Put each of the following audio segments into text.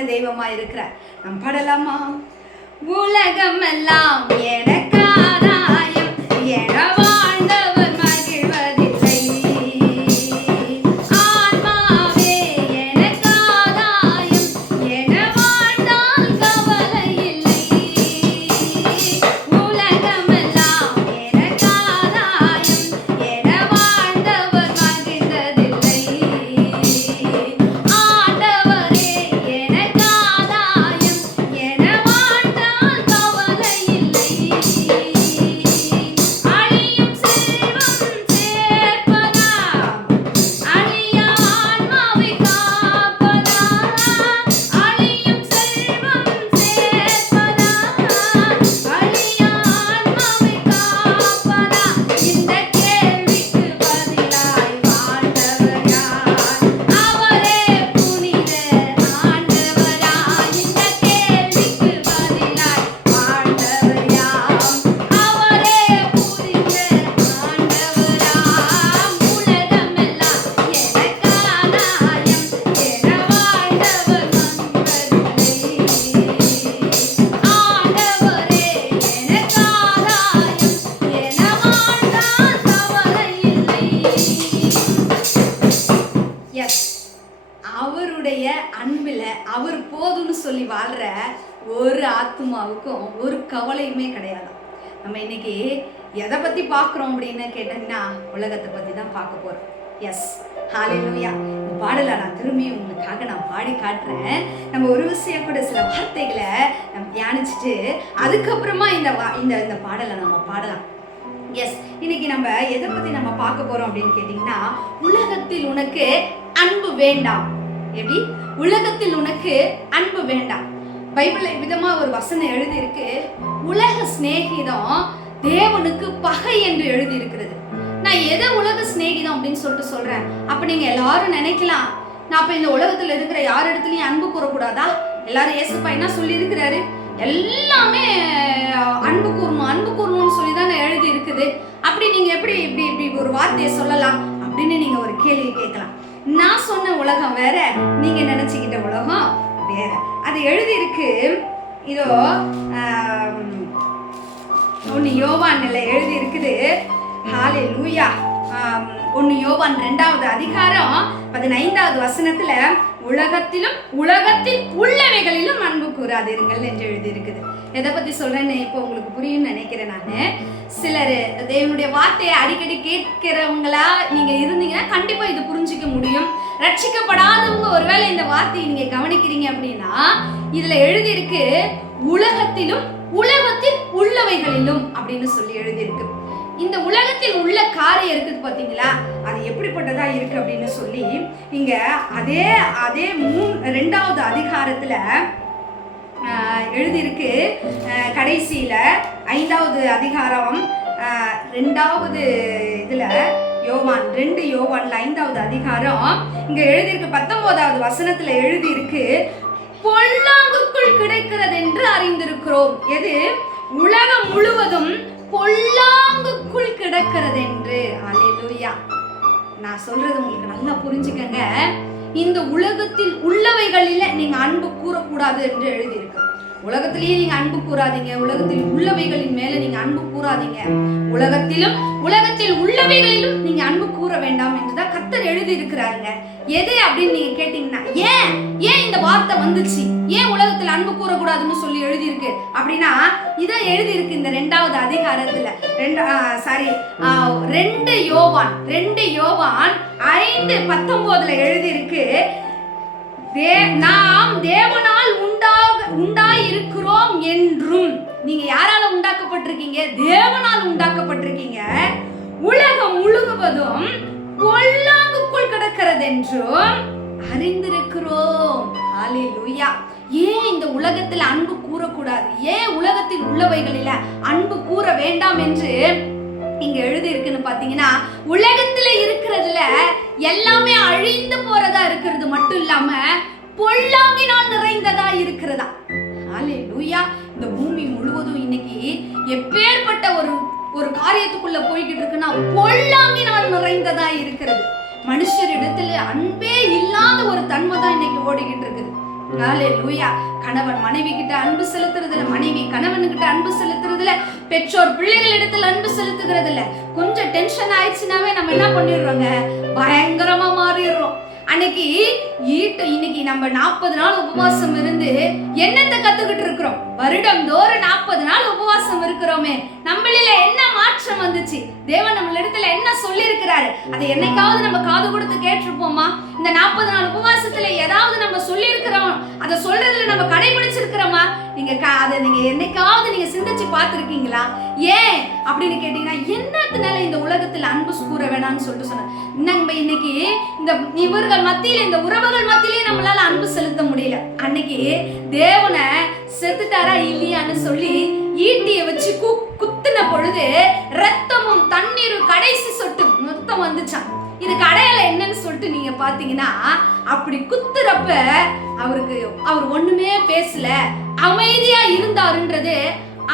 அவர்தான் தெய்வமா தெய்வமாய் இருக்கிறார் நம் படலாமா உலகம் எல்லாம் எனக்காராயம் என ஆத்மாவுக்கும் ஒரு கவலையுமே கிடையாது. நம்ம இன்னைக்கு எதை பற்றி பார்க்குறோம் அப்படின்னு கேட்டிங்கன்னா உலகத்தை பற்றி தான் பார்க்க போகிறோம் எஸ் ஹாலேலூயா இந்த பாடலை நான் திரும்பி உங்களுக்காக நான் பாடி காட்டுறேன். நம்ம ஒரு விஷயம் கூட சில வார்த்தைகளை நம்ம தியானிச்சுட்டு அதுக்கப்புறமா இந்த வா இந்த இந்த பாடலை நம்ம பாடலாம். எஸ் இன்னைக்கு நம்ம எதை பத்தி நம்ம பார்க்க போறோம் அப்படின்னு கேட்டிங்கன்னா உலகத்தில் உனக்கு அன்பு வேண்டாம். எப்படி? உலகத்தில் உனக்கு அன்பு வேண்டாம். பைபிள் விதமா ஒரு வசனம் எழுதி இருக்கு உலக சிநேகிதம் தேவனுக்கு பகை என்று எழுதி இருக்கிறது நான் எதை உலக சிநேகிதம் அப்படின்னு சொல்லிட்டு சொல்றேன்? அப்ப நீங்க எல்லாரும் நினைக்கலாம். நான் அப்ப இந்த உலகத்துல இருக்கிற யார் இடத்துலயும் அன்பு கூறக்கூடாதா? எல்லாரும் ஏசப்பா என்ன சொல்லி இருக்கிறாரு எல்லாமே அன்பு கூறணும் அன்பு கூறணும்னு சொல்லி தானே எழுதி இருக்குது அப்படி நீங்க எப்படி இப்படி இப்படி ஒரு வார்த்தையை சொல்லலாம் அப்படின்னு நீங்க ஒரு கேள்வி கேட்கலாம். நான் சொன்ன உலகம் வேற நீங்க நினைச்சுக்கிட்ட உலகம் பேரை. அது எழுதியிருக்கு. இதோ ஒன்று யோவான்ல எழுதி இருக்குது ஹாலே லூயா ஒன்று யோவான் ரெண்டாவது அதிகாரம் பதினைந்தாவது வசனத்தில் உலகத்திலும் உலகத்தில் உள்ளவைகளிலும் அன்பு கூறாதீர்கள் என்று எழுதி இருக்குது எதை பத்தி சொல்றேன்னு இப்போ உங்களுக்கு புரியும்னு நினைக்கிறேன் நான். சிலர் தேவனுடைய வார்த்தையை அடிக்கடி கேட்கிறவங்களா நீங்க இருந்தீங்கன்னா கண்டிப்பா இது புரிஞ்சிக்க முடியும். ரட்சிக்கப்படாதவங்க ஒருவேளை இந்த வார்த்தையை நீங்க கவனிக்கிறீங்க அப்படின்னா இதுல எழுதியிருக்கு உலகத்திலும் உலகத்தில் உள்ளவைகளிலும் அப்படின்னு சொல்லி எழுதியிருக்கு. இந்த உலகத்தில் உள்ள காரியம் இருக்குது பார்த்தீங்களா? அது எப்படிப்பட்டதா இருக்கு அப்படின்னு சொல்லி இங்க அதே அதே மூணு ரெண்டாவது அதிகாரத்துல எழுதியிருக்கு. கடைசியில ஐந்தாவது அதிகாரம் ரெண்டாவது இதுல யோவான் ரெண்டு யோவான்ல ஐந்தாவது அதிகாரம். இங்க எழுதியிருக்கு பத்தொன்பதாவது வசனத்துல எழுதியிருக்கு பொல்லாங்குக்குள் கிடைக்கிறது என்று அறிந்திருக்கிறோம். எது? உலகம் முழுவதும் பொல்லாங்குக்குள் கிடக்கிறது என்று அல்லேலூயா நான் சொல்றது உங்களுக்கு நல்லா புரிஞ்சுக்கங்க. இந்த உலகத்தில் உள்ளவைகளில நீங்க அன்பு கூறக்கூடாது என்று எழுதியிருக்கு. உலகத்திலேயே நீங்க அன்பு கூறாதீங்க. உலகத்தில் உள்ளவைகளின் மேல நீங்க அன்பு கூறாதீங்க. உலகத்திலும் உலகத்தில் உள்ளவைகளிலும் நீங்க அன்பு கூற வேண்டாம் என்றுதான் கத்தர் எழுதி இருக்கிறாருங்க எது அப்படின்னு நீங்க கேட்டீங்கன்னா ஏன் ஏன் இந்த வார்த்தை வந்துச்சு? ஏன் உலகத்தில் அன்பு கூறக்கூடாதுன்னு சொல்லி எழுதியிருக்கு? அப்படின்னா இதை எழுதியிருக்கு இந்த ரெண்டாவது அதிகாரத்துல. ரெண்டு சாரி ரெண்டு யோவான் ரெண்டு யோவான் ஐந்து பத்தொன்பதுல எழுதியிருக்கு தே நாம் தேவனால் உண்டாக உண்டாயிருக்கிறோம் என்றும். நீங்க யாரால உண்டாக்கப்பட்டிருக்கீங்க? தேவனால் உண்டாக்கப்பட்டிருக்கீங்க. உலகம் முழுவதும் பொல்லாங்குக்குள் நடக்கிறது என்றும் அறிந்திருக்கிறோம் ஏன் இந்த உலகத்தில் அன்பு கூறக்கூடாது? ஏன் உலகத்தில் உள்ளவைகளில அன்பு கூற வேண்டாம் என்று இங்க எழுதி இருக்குன்னு பாத்தீங்கன்னா உலகத்துல இருக்கிறதுல எல்லாமே அழிந்து போறதா இருக்கிறது மட்டும் இல்லாம பொல்லாங்கினால் நிறைந்ததா இருக்கிறதா? ஹalleluya. இந்த பூமி முழுவதும் இன்னைக்கு எப்பேற்பட்ட ஒரு ஒரு காரியத்துக்குள்ள போய்கிட்டு இருக்குன்னா பொல்லாங்கினால் நிறைந்ததா இருக்கிறது. மனுஷரிடத்துல அன்பே இல்லாத ஒரு தன்மை தான் இன்னைக்கு ஓடிக்கிட்டு இருக்குது லூயா கணவன் மனைவி கிட்ட அன்பு செலுத்துறதுல மனைவி கணவன்கிட்ட அன்பு செலுத்துறதுல பெற்றோர் பிள்ளைகளிடத்துல அன்பு செலுத்துகிறதுல கொஞ்சம் டென்ஷன் ஆயிடுச்சுனாவே நம்ம என்ன பண்ணிடுறோங்க? பயங்கரமா மாறிடுறோம். அன்னைக்கு ஈட்டு இன்னைக்கு நம்ம நாற்பது நாள் உபவாசம் இருந்து என்னத்தை கத்துக்கிட்டு இருக்கிறோம் வருடம் தோறும் நாற்பது நாள் உபவாசம் இருக்கிறோமே. மாற்றம் தேவன் நம்ம இடத்துல என்ன சொல்லி இருக்கிறாரு அதை என்னைக்காவது நம்ம காது கொடுத்து கேட்டிருப்போமா? இந்த நாற்பது நாள் உபவாசத்துல ஏதாவது நம்ம சொல்லி இருக்கிறோம் அதை சொல்றதுல நம்ம கடைபிடிச்சிருக்கிறோமா? நீங்க அதை நீங்க என்னைக்காவது நீங்க சிந்திச்சு பார்த்திருக்கீங்களா? ஏன்? அப்படின்னு கேட்டீங்கன்னா என்னத்தினால இந்த உலகத்துல அன்பு கூற வேணாம்னு சொல்லிட்டு சொன்னேன் நம்ம இன்னைக்கு இந்த இவர்கள் மத்தியில இந்த உறவுகள் மத்தியிலே நம்மளால அன்பு செலுத்த முடியல. அன்னைக்கு தேவனை செத்துட்டாரா இல்லையான்னு சொல்லி ஈட்டியை வச்சு கு குத்துன பொழுது ரத்தமும் தண்ணீரும் கடைசி சொட்டு மொத்தம் வந்துச்சான் இது கடையில என்னன்னு சொல்லிட்டு நீங்க பாத்தீங்கன்னா அப்படி குத்துறப்ப அவருக்கு அவர் ஒண்ணுமே பேசல. அமைதியா இருந்தாருன்றது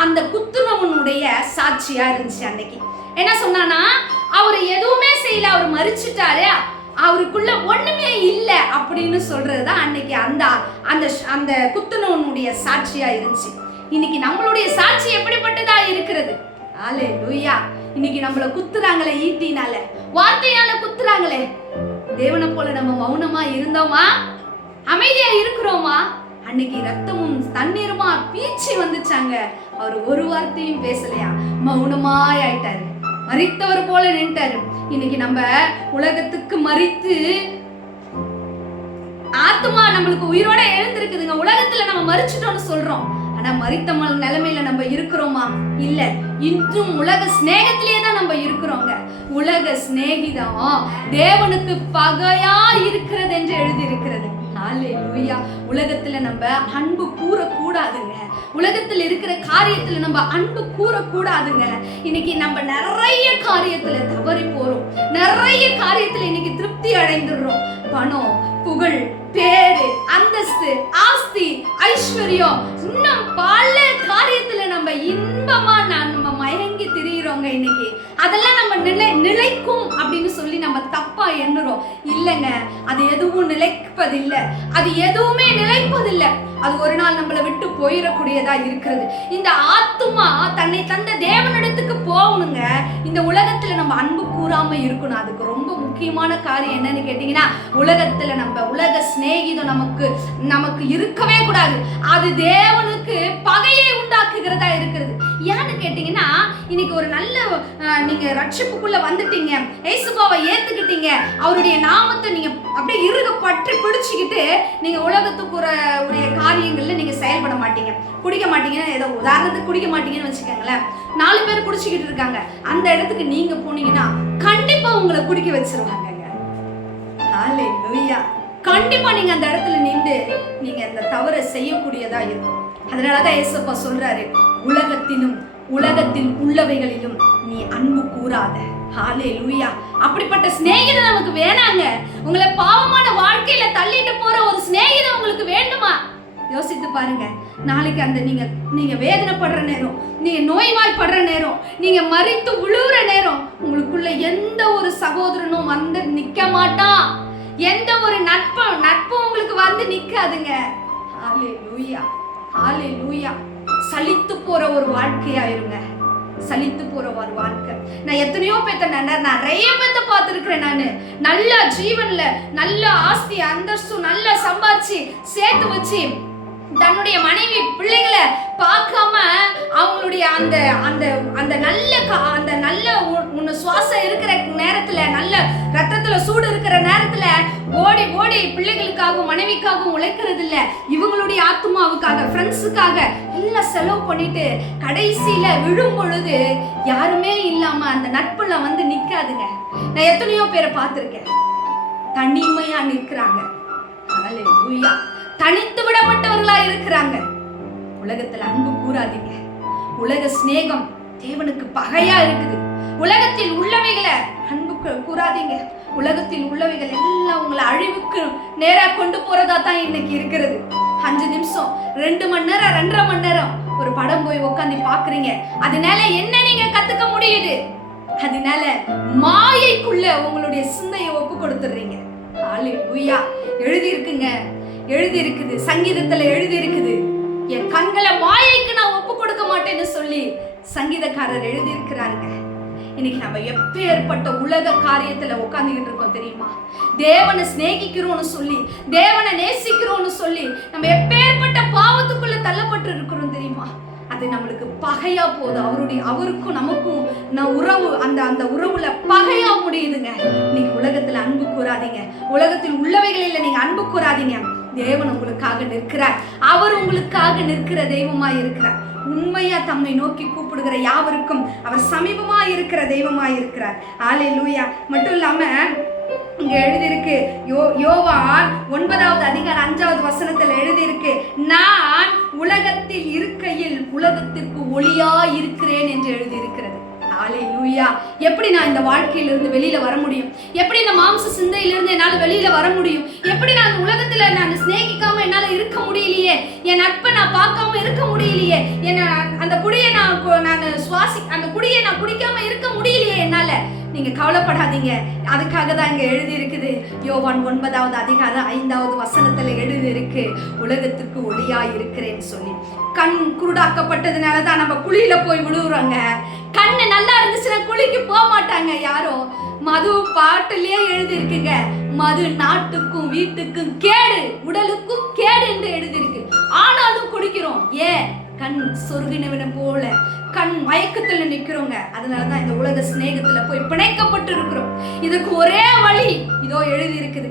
அந்த குத்துனவனுடைய சாட்சியா இருந்துச்சு அன்னைக்கு. என்ன சொன்னானா அவர் எதுவுமே செய்யல அவர் மறிச்சிட்டாரு. அவருக்குள்ள ஒண்ணுமே இல்ல அப்படின்னு சொல்றதுதான் அன்னைக்கு அந்த அந்த அந்த குத்துனவனுடைய சாட்சியா இருந்துச்சு. இன்னைக்கு நம்மளுடைய சாட்சி எப்படிப்பட்டதா இருக்கிறது? ஆலே லூயா இன்னைக்கு நம்மள குத்துறாங்களே ஈட்டினால. வார்த்தையால குத்துறாங்களே. தேவனை போல நம்ம மௌனமா இருந்தோமா? அமைதியா இருக்கிறோமா? அன்னைக்கு ரத்தமும் தண்ணீருமா பீச்சி வந்துச்சாங்க. அவர் ஒரு வார்த்தையும் பேசலையா? மௌனமாய் ஆயிட்டாரு. மறித்தவர் போல நின்ட்டாரு. இன்னைக்கு நம்ம உலகத்துக்கு மறித்து ஆத்மா நம்மளுக்கு உயிரோட எழுந்திருக்குதுங்க. உலகத்துல நம்ம மறிச்சிட்டோம்னு சொல்றோம். ஆனா மறித்த நிலைமையில நம்ம இருக்கிறோமா? இல்ல இன்றும் உலக சிநேகத்திலேயே தான் நம்ம இருக்கிறோங்க. உலக சிநேகிதம் தேவனுக்கு பகையா இருக்கிறது என்று எழுதியிருக்கிறது. உலகத்துல நம்ம அன்பு கூறக்கூடாதுங்க. உலகத்தில் உலகத்துல இருக்கிற காரியத்துல நம்ம அன்பு கூறக்கூடாதுங்க. இன்னைக்கு நம்ம நிறைய காரியத்துல தவறி போறோம். நிறைய காரியத்துல இன்னைக்கு திருப்தி அடைந்துடுறோம். பணம் புகழ் பேரு அந்தஸ்து ஆஸ்தி ஐஸ்வர்யம் இன்னும் பல காரியத்துல நம்ம இன்பமா நான் நம்ம மயங்கி திரியிறோங்க இன்னைக்கு. அதெல்லாம் நம்ம நிலை நிலைக்கும் அப்படின்னு சொல்லி நம்ம தப்பா எண்ணுறோம். இல்லைங்க அது எதுவும் நிலைப்பதில்லை. அது எதுவுமே நிலைப்பதில்லை. அது ஒரு நாள் நம்மளை விட்டு போயிடக்கூடியதா இருக்கிறது. இந்த ஆத்துமா தன்னை தந்த தேவனிடத்துக்கு போகணுங்க. இந்த உலகத்துல நம்ம அன்பு கூறாம இருக்கணும். அதுக்கு ரொம்ப முக்கியமான காரியம் என்னன்னு கேட்டீங்கன்னா உலகத்துல நம்ம உலக சிநேகிதம் நமக்கு நமக்கு இருக்கவே கூடாது. அது தேவனுக்கு பகையை உண்டாக்குகிறதா இருக்கிறது. ஏன்னு கேட்டீங்கன்னா இன்னைக்கு ஒரு நல்ல நீங்க ரட்சிப்புக்குள்ள வந்துட்டீங்க. ஏசுபாவை ஏத்துக்கிட்டீங்க. அவருடைய நாமத்தை நீங்க அப்படியே இறுக பற்றி பிடிச்சிக்கிட்டு நீங்க உலகத்துக்கு ஒரு உடைய காரியங்கள்ல நீங்க செயல்பட மாட்டீங்க. குடிக்க மாட்டீங்கன்னு ஏதோ உதாரணத்துக்கு குடிக்க மாட்டீங்கன்னு வச்சுக்கோங்களேன். நாலு பேர் குடிச்சுக்கிட்டு இருக்காங்க. அந்த இடத்துக்கு நீங்க போனீங்கன்னா கண்டிப்பா உங்களை குடிக்க வச்சிருவாங்கங்க. ஹalleluya கண்டிப்பா நீங்க அந்த இடத்துல நின்று நீங்க அந்த தவறை செய்யக்கூடியதா இருக்கும். அதனாலதான் ஏசப்பா சொல்றாரு உலகத்திலும் உலகத்தில் உள்ளவைகளிலும் நீ அன்பு கூறாத. ஹாலே லூயா அப்படிப்பட்ட சிநேகிதம் நமக்கு வேணாங்க. உங்களை பாவமான வாழ்க்கையில தள்ளிட்டு போற ஒரு சிநேகிதம் உங்களுக்கு வேண்டுமா? யோசித்து பாருங்க. நாளைக்கு அந்த நீங்க நீங்க வேதனைப்படுற நேரம் நீங்க நோய்வாய்ப்படுற நேரம் நீங்க மறித்து உழுவுற நேரம் உங்களுக்குள்ள எந்த ஒரு சகோதரனும் வந்து நிக்க மாட்டான் எந்த ஒரு நட்பும் நட்பும் உங்களுக்கு வந்து நிக்காதுங்க. ஹாலே லூயா ஹாலே லூயா சலித்து போற ஒரு வாழ்க்கையாயிருங்க சலித்து போற ஒரு வாழ்க்கை. நான் எத்தனையோ பேத்த நான் நிறைய பேத்த பார்த்துருக்கிறேன் நான். நல்ல ஜீவன்ல நல்ல ஆஸ்தி அந்தஸ்து நல்லா சம்பாதிச்சு சேர்த்து வச்சு தன்னுடைய மனைவி பிள்ளைகளை பார்க்காம அவங்களுடைய அந்த அந்த அந்த நல்ல கா- அந்த நல்ல உன்னு சுவாசம் இருக்கிற நேரத்துல நல்ல ரத்தத்துல சூடு இருக்கிற நேரத்துல ஓடி ஓடி பிள்ளைகளுக்காகவும் மனைவிக்காகவும் உழைக்கிறது இல்ல இவங்களுடைய ஆத்மாவுக்காக ஃப்ரெண்ட்ஸுக்காக எல்லாம் செலவு பண்ணிட்டு கடைசியில விழும் பொழுது யாருமே இல்லாம அந்த நட்புல வந்து நிக்காதுங்க. நான் எத்தனையோ பேரை பார்த்துருக்கேன். தனிமையா நிற்கிறாங்க. ஹalleluya தனித்து விடப்பட்டவர்களா இருக்கிறாங்க. உலகத்துல அன்பு கூறாதீங்க. உலக சிநேகம் தேவனுக்கு பகையா இருக்குது. உலகத்தில் உள்ளவைகளை அன்பு கூறாதீங்க. உலகத்தில் உள்ளவைகள் எல்லாம் உங்களை அழிவுக்கு நேரா கொண்டு போறதா தான் இன்னைக்கு இருக்கிறது. அஞ்சு நிமிஷம் ரெண்டு மணி நேரம் ரெண்டரை மணி நேரம் ஒரு படம் போய் உட்காந்து பாக்குறீங்க. அதனால என்ன நீங்க கத்துக்க முடியுது? அதனால மாயைக்குள்ள உங்களுடைய சிந்தையை ஒப்பு கொடுத்துடுறீங்க. ஹalleluya எழுதி இருக்குங்க எழுதி இருக்குது சங்கீதத்துல எழுதி இருக்குது என் கண்களை மாயைக்கு நான் ஒப்பு கொடுக்க மாட்டேன்னு சொல்லி சங்கீதக்காரர் எழுதி இருக்கிறாருங்க இன்னைக்கு நம்ம எப்பேற்பட்ட உலக காரியத்துல உட்காந்துக்கிட்டு இருக்கோம் தெரியுமா? தேவனை சிநேகிக்கிறோம்னு சொல்லி தேவனை நேசிக்கிறோம்னு சொல்லி நம்ம எப்பேற்பட்ட பாவத்துக்குள்ள தள்ளப்பட்டு இருக்கிறோம் தெரியுமா? அது நம்மளுக்கு பகையா போகுது. அவருடைய அவருக்கும் நமக்கும் நான் உறவு அந்த அந்த உறவுல பகையா முடியுதுங்க. நீங்க உலகத்துல அன்பு கூறாதீங்க. உலகத்தில் உள்ளவைகளில் நீங்க அன்பு கூறாதீங்க. தேவன் உங்களுக்காக நிற்கிறார். அவர் உங்களுக்காக நிற்கிற தெய்வமா இருக்கிறார். உண்மையா தம்மை நோக்கி கூப்பிடுகிற யாவருக்கும் அவர் சமீபமா இருக்கிற தெய்வமா இருக்கிறார். ஆலே லூயா மட்டும் இல்லாம இங்க எழுதியிருக்கு யோ யோவான் ஒன்பதாவது அதிகாரம் அஞ்சாவது வசனத்துல எழுதியிருக்கு நான் உலகத்தில் இருக்கையில் உலகத்திற்கு ஒளியா இருக்கிறேன் என்று எழுதியிருக்கிறது. ஆலே லூயா எப்படி நான் இந்த வாழ்க்கையிலிருந்து வெளியில வர முடியும்? எப்படி இந்த மாம்ச சிந்தையிலிருந்து என்னால் வெளியில வர முடியும்? எப்படி உலகத்துல நான் சிநேகிக்காம என்னால இருக்க முடியலையே. என் நட்பை நான் பார்க்காம இருக்க முடியலையே. என்ன அந்த குடியை நான் நான் சுவாசி அந்த குடியை நான் குடிக்காம இருக்க முடியலையே என்னால. நீங்க கவலைப்படாதீங்க. அதுக்காக தான் இங்க எழுதி இருக்குது யோவான் ஒன்பதாவது அதிகாரம் ஐந்தாவது வசனத்துல எழுதி இருக்கு உலகத்திற்கு ஒளியா இருக்கிறேன்னு சொல்லி. கண் குருடாக்கப்பட்டதுனால தான் நம்ம குழியில போய் விழுவுறோங்க. கண்ணு நல்லா இருந்துச்சுன்னா குழிக்கு போக மாட்டாங்க யாரும் மது பாட்டுலயே எழுதியிருக்குங்க. மது நாட்டுக்கும் வீட்டுக்கும் கேடு உடலுக்கும் கேடு என்று எழுதியிருக்கு. ஆனாலும் குடிக்கிறோம். ஏன்? கண் சொருகினவனை போல. கண் மயக்கத்துல நிக்கிறோங்க. அதனாலதான் இந்த உலக சிநேகத்துல போய் பிணைக்கப்பட்டு இருக்கிறோம் இதுக்கு ஒரே வழி இதோ எழுதி இருக்குது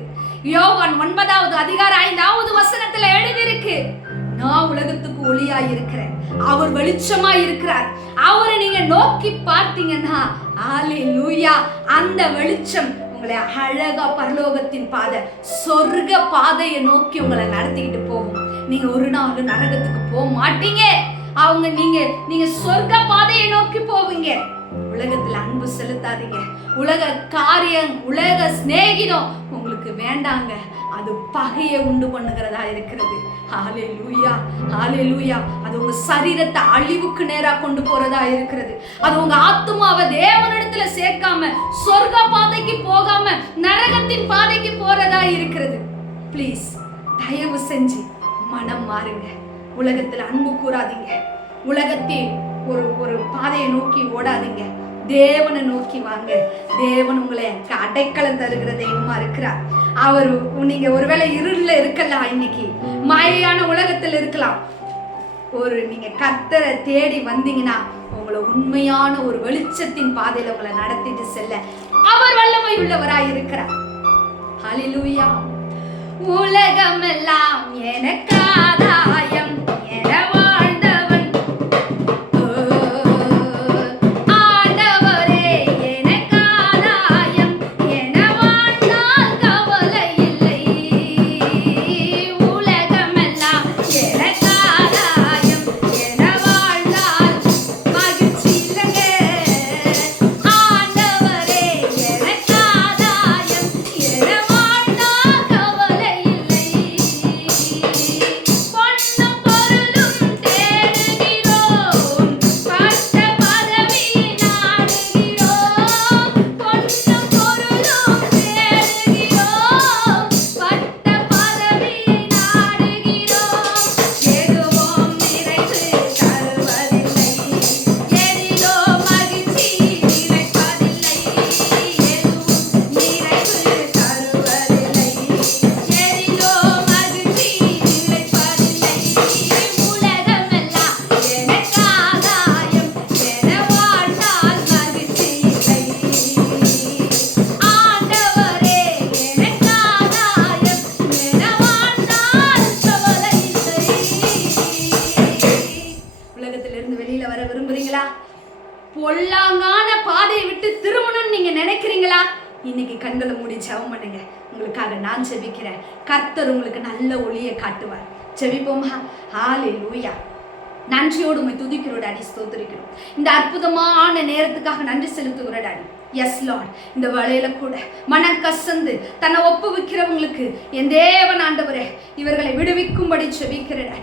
யோகான் ஒன்பதாவது அதிகாரம் ஐந்தாவது வசனத்துல எழுதி இருக்கு நான் உலகத்துக்கு ஒளியா இருக்கிறேன் அவர் வெளிச்சமா இருக்கிறார் அவரை நீங்க நோக்கி பார்த்தீங்கன்னா ஆலே லூயா அந்த வெளிச்சம் உங்களை அழகா பரலோகத்தின் பாதை சொர்க்க பாதையை நோக்கி உங்களை நடத்திக்கிட்டு போகும். நீங்க ஒரு நாள் நரகத்துக்கு போக மாட்டீங்க. அவங்க நீங்க நீங்க சொர்க்க பாதையை நோக்கி போவீங்க. உலகத்துல அன்பு செலுத்தாதீங்க. உலக காரியம் உலக சிநேகிதம் உங்களுக்கு வேண்டாங்க. அது பகையை உண்டு பண்ணுகிறதா இருக்கிறது. ஹாலே லூயா ஹாலே லூயா அது உங்க சரீரத்தை அழிவுக்கு நேராக கொண்டு போறதா இருக்கிறது. அது உங்க ஆத்துமாவை தேவனிடத்துல சேர்க்காம சொர்க்க பாதைக்கு போகாம நரகத்தின் பாதைக்கு போறதா இருக்கிறது. ப்ளீஸ் தயவு செஞ்சு மனம் மாறுங்க. உலகத்தில் அன்பு கூறாதீங்க. உலகத்தில் ஒரு ஒரு பாதையை நோக்கி ஓடாதீங்க. தேவனை நோக்கி வாங்க. தேவன் உங்களை அடைக்கலம் தருகிற தெய்வமா இருக்கிறார் அவர் நீங்க ஒருவேளை இருள்ல இருக்கலாம் இன்னைக்கு? மாயையான உலகத்தில் இருக்கலாம். ஒரு நீங்க கத்தரை தேடி வந்தீங்கன்னா உங்களை உண்மையான ஒரு வெளிச்சத்தின் பாதையில உங்களை நடத்திட்டு செல்ல அவர் வல்லமை உள்ளவராய் இருக்கிறார். உலகம் எல்லாம் எனக்கா காட்டுவார் ஜெபிப்போமா ஹாலே லூயா நன்றியோடு உண்மை துதிக்கிறோம் டாடி ஸ்தோத்திரிக்கிறோம் இந்த அற்புதமான நேரத்துக்காக நன்றி செலுத்துகிற டாடி எஸ் லார்ட் இந்த வேளையில கூட மனம் கசந்து தன்னை ஒப்புவிக்கிறவங்களுக்கு என் தேவன் ஆண்டவரே இவர்களை விடுவிக்கும்படி செபிக்கிறேன்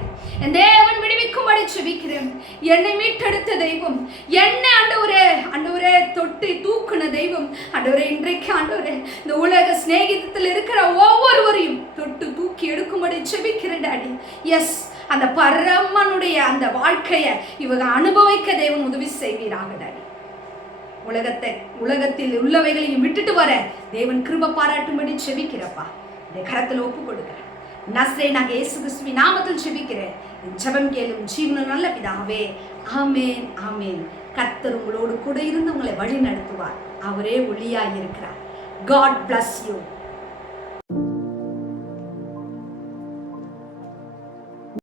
என் தேவன் விடுவிக்கும்படி செபிக்கிறேன் என்னை மீட்டெடுத்த தெய்வம் என்னை ஆண்டவரே ஆண்டவரே தொட்டு தூக்குன தெய்வம் ஆண்டவரே இன்றைக்கு ஆண்டவரே இந்த உலக சிநேகிதத்தில் இருக்கிற ஒவ்வொருவரையும் தொட்டு தூக்கி எடுக்கும்படி செபிக்கிறேன் டாடி எஸ் அந்த பரமனுடைய அந்த வாழ்க்கையை இவங்க அனுபவிக்க தெய்வம் உதவி செய்வீராக டாடி உலகத்தை உலகத்தில் உள்ளவைகளையும் விட்டுட்டு வர தேவன் கிருப பாராட்டும்படி செபிக்கிறப்பா. இந்த கரத்தில் ஒப்பு கொடுக்கிறேன் நஸ்ரே நாங்கள் இயேசு கிறிஸ்துவி நாமத்தில் செபிக்கிறேன். என் ஜெபம் கேளும் ஜீவனம் நல்ல பிதாவே ஆமேன் ஆமேன். கர்த்தர் உங்களோடு கூட இருந்து உங்களை வழி நடத்துவார் அவரே ஒளியாய் இருக்கிறார். God bless you